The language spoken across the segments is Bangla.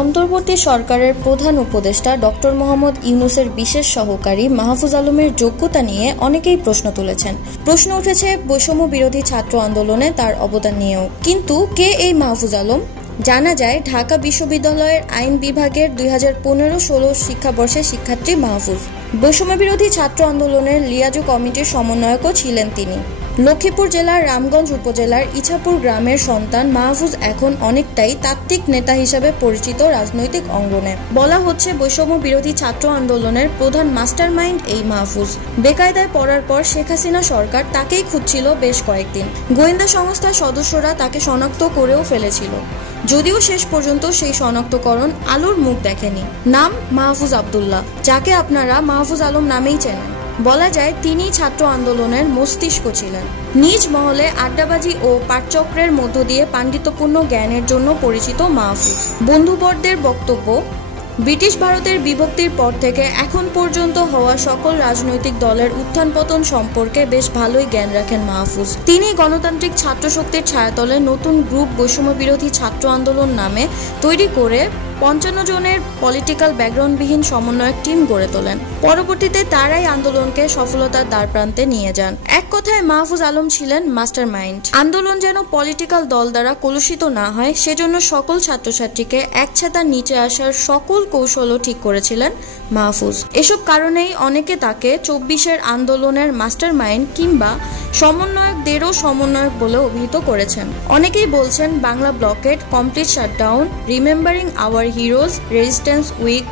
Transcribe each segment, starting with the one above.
অন্তর্বর্তী সরকারের প্রধান উপদেষ্টা ডক্টর মোহাম্মদ ইউনূসের বিশেষ সহকারী মাহফুজ আলমের যোগ্যতা নিয়ে অনেকেই প্রশ্ন তুলেছেন। প্রশ্ন উঠেছে বৈষম্য বিরোধী ছাত্র আন্দোলনে তার অবদান নিয়েও। কিন্তু কে এই মাহফুজ আলম? জানা যায় ঢাকা বিশ্ববিদ্যালয়ের আইন বিভাগের 2015-16 শিক্ষাবর্ষের শিক্ষার্থী মাহফুজ। বৈষম্য বিরোধী ছাত্র আন্দোলনের লিয়াজু কমিটির সমন্বয়কও ছিলেন তিনি। লক্ষ্মীপুর জেলার রামগঞ্জ উপজেলার ইছাপুর গ্রামের সন্তান মাহফুজ এখন অনেকটাই তাত্ত্বিক নেতা হিসেবে পরিচিত রাজনৈতিক অঙ্গনে। বলা হচ্ছে বৈষম্য বিরোধী ছাত্র আন্দোলনের প্রধান মাস্টারমাইন্ড এই মাহফুজ। বেকায়দায় পড়ার পর শেখ হাসিনা সরকার তাকেই খুঁজছিল বেশ কয়েকদিন। গোয়েন্দা সংস্থার সদস্যরা তাকে শনাক্ত করেও ফেলেছিল, যদিও শেষ পর্যন্ত সেই শনাক্তকরণ আলোর মুখ দেখেনি। নাম মাহফুজ আব্দুল্লাহ, যাকে আপনারা মাহফুজ আলম নামেই চেনেন। বলা যায় তিনি ছাত্র আন্দোলনের মস্তিষ্ক ছিলেন। নিজ মহলে আড্ডাবাজি ও পাঠচক্রের মধ্য দিয়ে পাণ্ডিত্যপূর্ণ জ্ঞানের জন্য পরিচিত মাহফুজ। বন্ধুবর্গের বক্তব্য, ব্রিটিশ ভারতের বিভক্তির পর থেকে এখন পর্যন্ত হওয়া সকল রাজনৈতিক দলের উত্থান পতন সম্পর্কে বেশ ভালোই জ্ঞান রাখেন মাহফুজ। তিনি গণতান্ত্রিক ছাত্র শক্তির ছায়াতলে নতুন গ্রুপ বৈষম্য বিরোধী ছাত্র আন্দোলন নামে তৈরি করে 55 জনের পলিটিক্যাল ব্যাকগ্রাউন্ডবিহীন সমন্বয়ক টিম গড়ে তোলেন। পরবর্তীতে তারাই আন্দোলনকে সফলতার দ্বারপ্রান্তে নিয়ে যান। এক কথায় মাহফুজ আলম ছিলেন মাস্টার মাইন্ড। আন্দোলন যেন পলিটিক্যাল দল দ্বারা কলুষিত না হয় সেজন্য সকল ছাত্রছাত্রীকে এক ছাতার নিচে আসার সকল কৌশলও ঠিক করেছিলেন মাহফুজ। এসব কারণেই অনেকে তাকে 24-এর আন্দোলনের মাস্টার মাইন্ড কিংবা সমন্বয়কদেরও সমন্বয়ক বলে অভিহিত করেছেন। অনেকেই বলছেন Bangla blockade, complete shutdown, remembering our heroes, resistance week,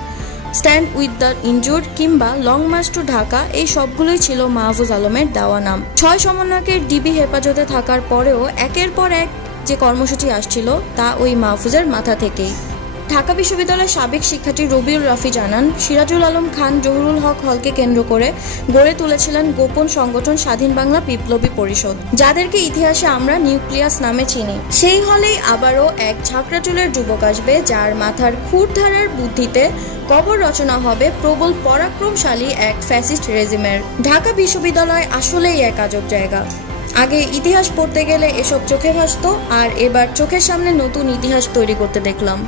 stand with the injured কিংবা লং মার্চ টু ঢাকা, এই সবগুলোই ছিল মাহফুজ আলমের দেওয়া নাম। 6 সমন্বয়কের ডিবি হেফাজতে থাকার পরেও একের পর এক যে কর্মসূচি আসছিল তা ওই মাহফুজের মাথা থেকেই। ঢাকা বিশ্ববিদ্যালয়ের সাবেক শিক্ষার্থী রবিউল রাফি জানান, সিরাজুল আলম খান জহুরুল হক হলকে কেন্দ্র করে গড়ে তুলেছিলেন গোপন সংগঠন স্বাধীন বাংলা বিপ্লবী পরিষদ, যাদেরকে ইতিহাসে আমরা নিউক্লিয়াস নামে চিনি। সেই হলেই আবারও এক ঝাঁকড়া চুলের যুবক আসবে, যার মাথার খুঁড়ধারার বুদ্ধিতে কবর রচনা হবে প্রবল পরাক্রমশালী এক ফ্যাসিস্ট রেজিমের। ঢাকা বিশ্ববিদ্যালয় আসলেই এক আজব জায়গা। আগে ইতিহাস পড়তে গেলে এসব চোখে ভাসত, আর এবার চোখের সামনে নতুন ইতিহাস তৈরি করতে দেখলাম।